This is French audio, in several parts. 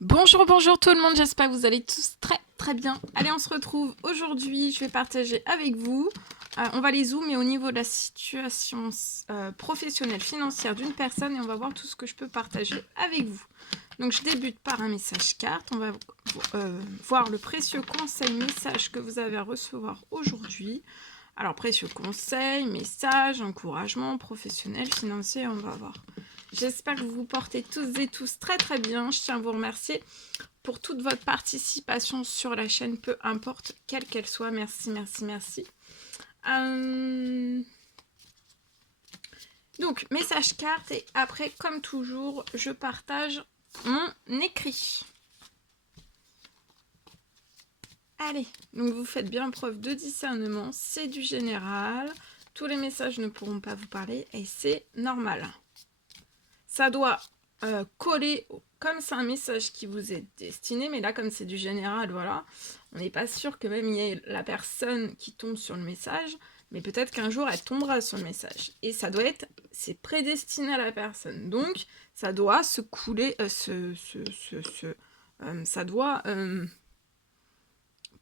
Bonjour, bonjour tout le monde, j'espère que vous allez tous très bien. Allez, on se retrouve aujourd'hui, je vais partager avec vous, on va les zoomer au niveau de la situation professionnelle, financière d'une personne et on va voir tout ce que je peux partager avec vous. Donc je débute par un message carte, on va voir le précieux conseil, message que vous avez à recevoir aujourd'hui. Alors précieux conseil, message, encouragement professionnel, financier, on va voir. J'espère que vous vous portez tous et tous très bien. Je tiens à vous remercier pour toute votre participation sur la chaîne, peu importe quelle qu'elle soit. Merci, merci, merci. Donc, message carte et après, comme toujours, je partage mon écrit. Allez, donc vous faites bien preuve de discernement, c'est du général. Tous les messages ne pourront pas vous parler et c'est normal. Ça doit coller, comme c'est un message qui vous est destiné, mais là, comme c'est du général, voilà, on n'est pas sûr que même il y ait la personne qui tombe sur le message, mais peut-être qu'un jour, elle tombera sur le message. Et ça doit être, c'est prédestiné à la personne. Donc, ça doit se couler, ça doit,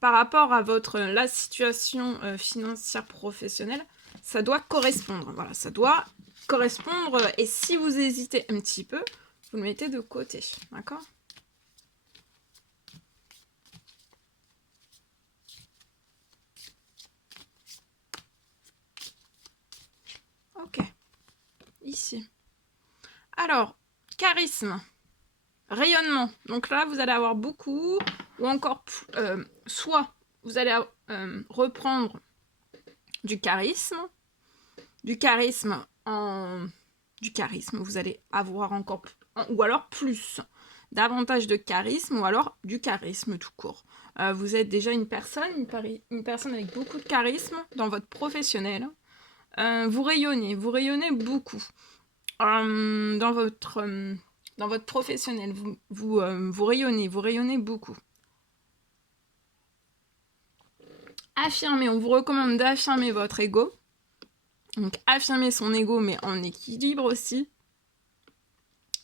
par rapport à la situation financière professionnelle, ça doit correspondre. Voilà, ça doit correspondre. Et si vous hésitez un petit peu, vous le mettez de côté. D'accord ? Ok. Ici. Alors, charisme. Rayonnement. Donc là, vous allez avoir beaucoup, ou encore, soit vous allez reprendre du charisme vous allez avoir encore, ou alors plus, davantage de charisme, ou alors du charisme tout court. Vous êtes déjà une personne avec beaucoup de charisme dans votre professionnel. Vous rayonnez beaucoup dans votre professionnel. Vous rayonnez beaucoup. Affirmez, on vous recommande d'affirmer votre ego. Donc affirmer son ego, mais en équilibre aussi.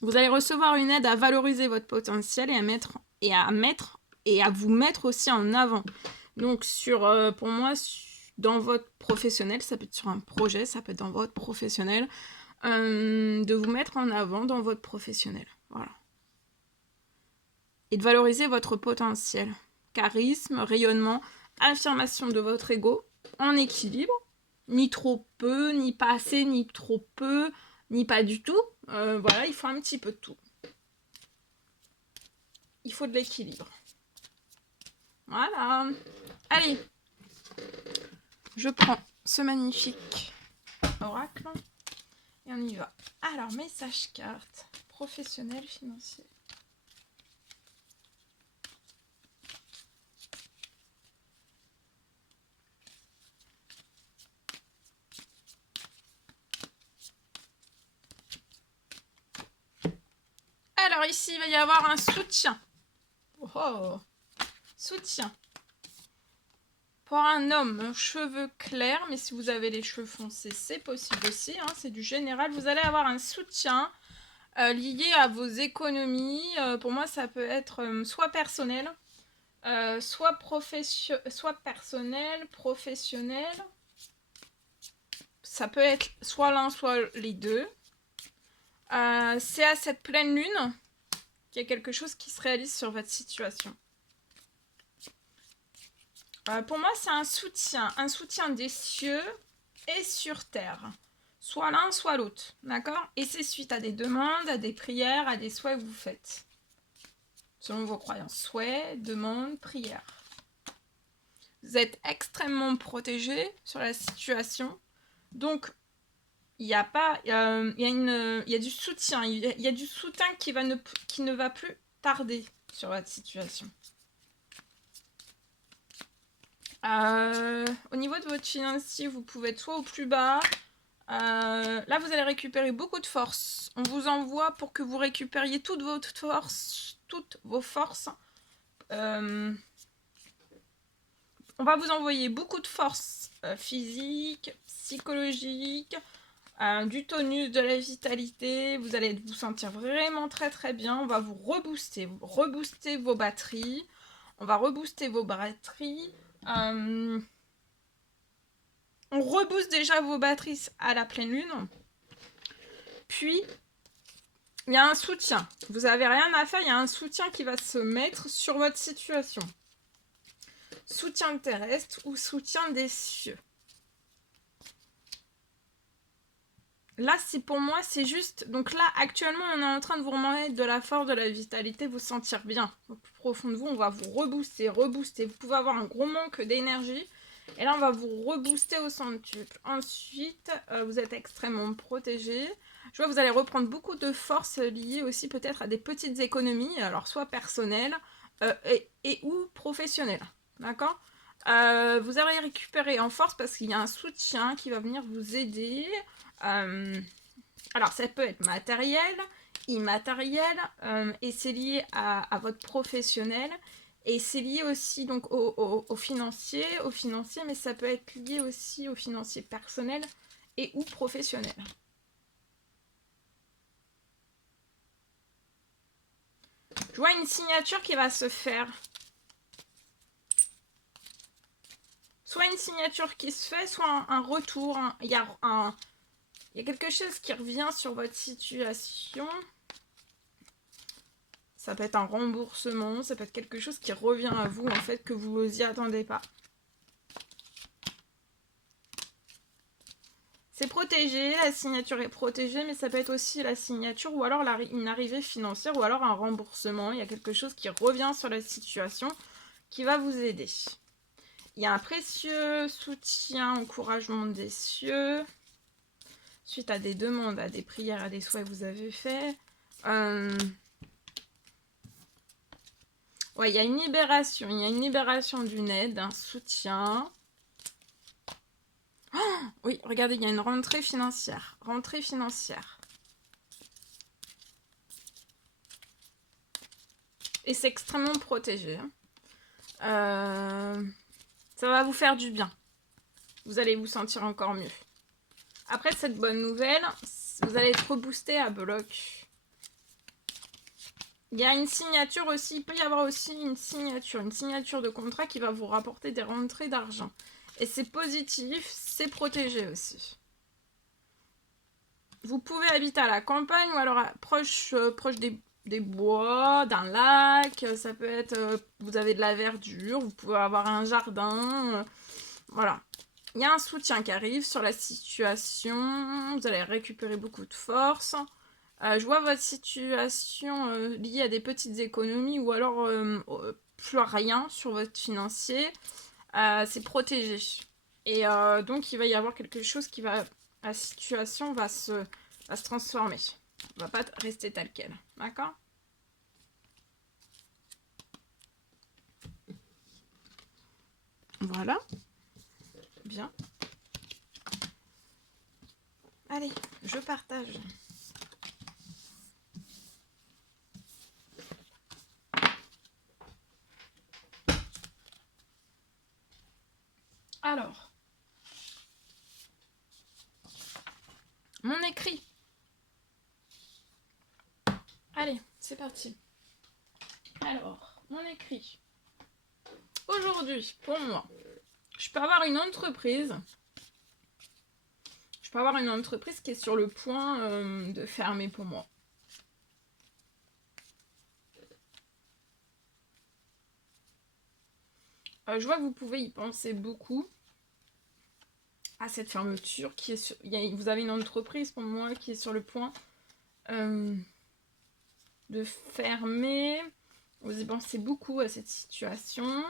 Vous allez recevoir une aide à valoriser votre potentiel et à vous mettre aussi en avant. Donc pour moi, dans votre professionnel, ça peut être sur un projet, ça peut être dans votre professionnel, de vous mettre en avant dans votre professionnel. Voilà. Et de valoriser votre potentiel. Charisme, rayonnement, affirmation de votre ego en équilibre. Ni trop peu, ni pas assez, ni trop peu, ni pas du tout. Voilà, il faut un petit peu de tout. Il faut de l'équilibre. Voilà. Allez, je prends ce magnifique oracle et on y va. Alors, message carte, professionnel, financier. Alors ici, il va y avoir un soutien. Oh, soutien. Pour un homme, cheveux clairs, mais si vous avez les cheveux foncés, c'est possible aussi. Hein, c'est du général. Vous allez avoir un soutien lié à vos économies. Pour moi, ça peut être soit personnel, soit personnel, professionnel. Ça peut être soit l'un, soit les deux. C'est à cette pleine lune qu'il y a quelque chose qui se réalise sur votre situation. Pour moi, c'est un soutien des cieux et sur terre. Soit l'un, soit l'autre, d'accord ? Et c'est suite à des demandes, à des prières, à des souhaits que vous faites. Selon vos croyances, souhaits, demandes, prières. Vous êtes extrêmement protégé sur la situation. Donc, il y a du soutien. Il y a du soutien qui ne va plus tarder sur votre situation. Au niveau de votre financier, vous pouvez être soit au plus bas. Là, vous allez récupérer beaucoup de force. On vous envoie pour que vous récupériez toutes vos forces. On va vous envoyer beaucoup de force physique, psychologique, du tonus, de la vitalité. Vous allez vous sentir vraiment très très bien. On va vous rebooster vos batteries. On va rebooster vos batteries. On rebooste déjà vos batteries à la pleine lune. Puis, il y a un soutien. Vous n'avez rien à faire, il y a un soutien qui va se mettre sur votre situation. Soutien terrestre ou soutien des cieux. Là, c'est pour moi, c'est juste... Donc là, actuellement, on est en train de vous remettre de la force, de la vitalité, vous sentir bien. Au plus profond de vous, on va vous rebooster. Vous pouvez avoir un gros manque d'énergie. Et là, on va vous rebooster au centuple. Ensuite, vous êtes extrêmement protégé. Je vois que vous allez reprendre beaucoup de force liée aussi peut-être à des petites économies, alors soit personnelles et ou professionnelles. D'accord. Vous allez récupérer en force parce qu'il y a un soutien qui va venir vous aider. Alors, ça peut être matériel, immatériel, et c'est lié à votre professionnel. Et c'est lié aussi donc au financier, mais ça peut être lié aussi au financier personnel et ou professionnel. Je vois une signature qui va se faire. Soit une signature qui se fait, soit un retour. Il y a quelque chose qui revient sur votre situation. Ça peut être un remboursement, ça peut être quelque chose qui revient à vous, en fait, que vous n'y attendez pas. C'est protégé, la signature est protégée, mais ça peut être aussi la signature ou alors une arrivée financière ou alors un remboursement. Il y a quelque chose qui revient sur la situation qui va vous aider. Il y a un précieux soutien, encouragement des cieux, suite à des demandes, à des prières, à des souhaits que vous avez faits. Ouais, il y a une libération d'une aide, un soutien. Oh, oui, regardez, il y a une rentrée financière. Et c'est extrêmement protégé. Ça va vous faire du bien. Vous allez vous sentir encore mieux. Après cette bonne nouvelle, vous allez être reboosté à bloc. Il y a une signature aussi, il peut y avoir aussi une signature de contrat qui va vous rapporter des rentrées d'argent. Et c'est positif, c'est protégé aussi. Vous pouvez habiter à la campagne ou alors proche des bois, d'un lac. Ça peut être, vous avez de la verdure, vous pouvez avoir un jardin. Voilà. Il y a un soutien qui arrive sur la situation. Vous allez récupérer beaucoup de force. Je vois votre situation liée à des petites économies ou alors plus rien sur votre financier. C'est protégé. Et donc, il va y avoir quelque chose qui va... La situation va se transformer. On va pas rester tel quel. D'accord? Voilà. Bien. Allez, je partage. Alors, mon écrit. Allez, c'est parti. Alors, mon écrit. Aujourd'hui, pour moi, je peux avoir une entreprise. Je peux avoir une entreprise qui est sur le point de fermer pour moi. Je vois que vous pouvez y penser beaucoup à cette fermeture qui est sur... Vous avez une entreprise pour moi qui est sur le point de fermer. Vous y pensez beaucoup à cette situation.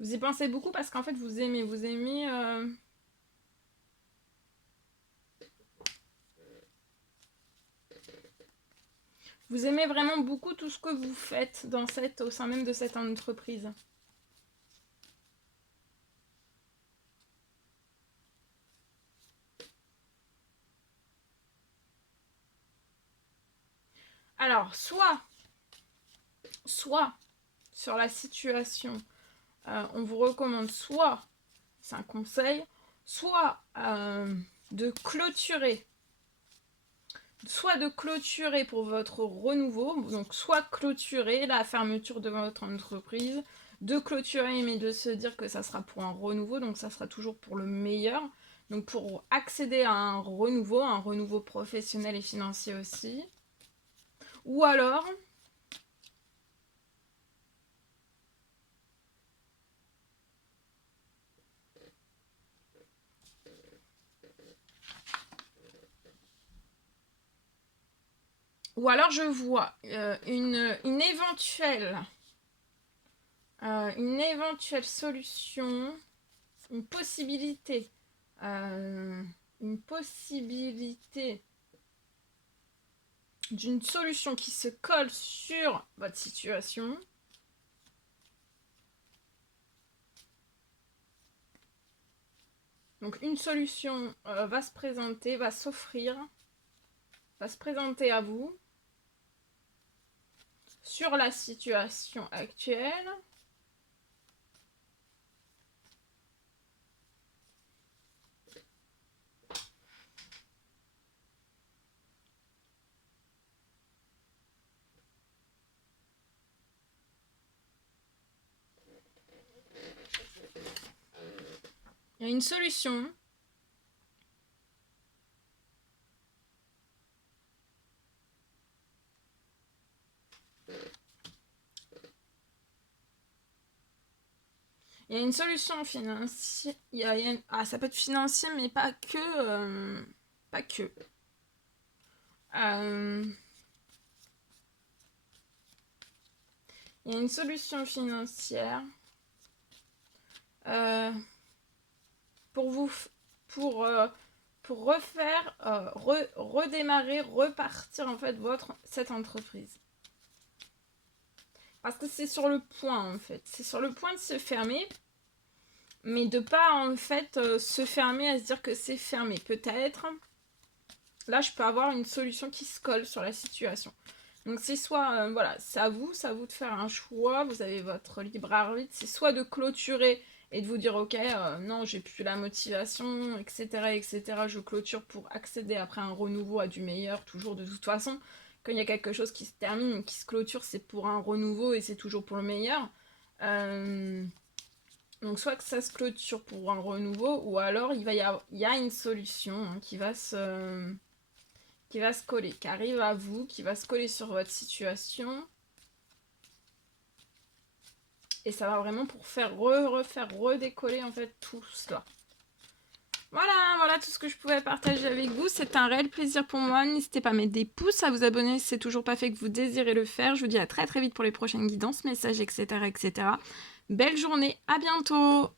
Vous y pensez beaucoup parce qu'en fait vous aimez vous aimez vraiment beaucoup tout ce que vous faites au sein même de cette entreprise. Alors, soit sur la situation, on vous recommande soit c'est un conseil, soit de clôturer pour votre renouveau, donc soit clôturer la fermeture de votre entreprise, de clôturer mais de se dire que ça sera pour un renouveau, donc ça sera toujours pour le meilleur, donc pour accéder à un renouveau professionnel et financier aussi, ou alors je vois une éventuelle solution, une possibilité d'une solution qui se colle sur votre situation. Donc une solution va se présenter, va s'offrir, va se présenter à vous sur la situation actuelle. Il y a une solution financière. Ça peut être financier, mais pas que. Pas que. Il y a une solution financière pour refaire, redémarrer, repartir en fait cette entreprise. Parce que c'est sur le point en fait. C'est sur le point de se fermer, mais de pas en fait se fermer à se dire que c'est fermé. Peut-être, là je peux avoir une solution qui se colle sur la situation. Donc c'est soit, voilà, c'est à vous de faire un choix, vous avez votre libre arbitre, c'est soit de clôturer et de vous dire ok, non j'ai plus la motivation, etc., je clôture pour accéder après un renouveau à du meilleur, toujours de toute façon, quand il y a quelque chose qui se termine, qui se clôture, c'est pour un renouveau et c'est toujours pour le meilleur. Donc soit que ça se clôture pour un renouveau, ou alors il y a une solution qui va se coller, qui arrive à vous, qui va se coller sur votre situation. Et ça va vraiment pour faire redécoller en fait tout cela. Voilà tout ce que je pouvais partager avec vous. C'est un réel plaisir pour moi. N'hésitez pas à mettre des pouces, à vous abonner si c'est toujours pas fait que vous désirez le faire. Je vous dis à très très vite pour les prochaines guidances, messages, etc. Belle journée, à bientôt!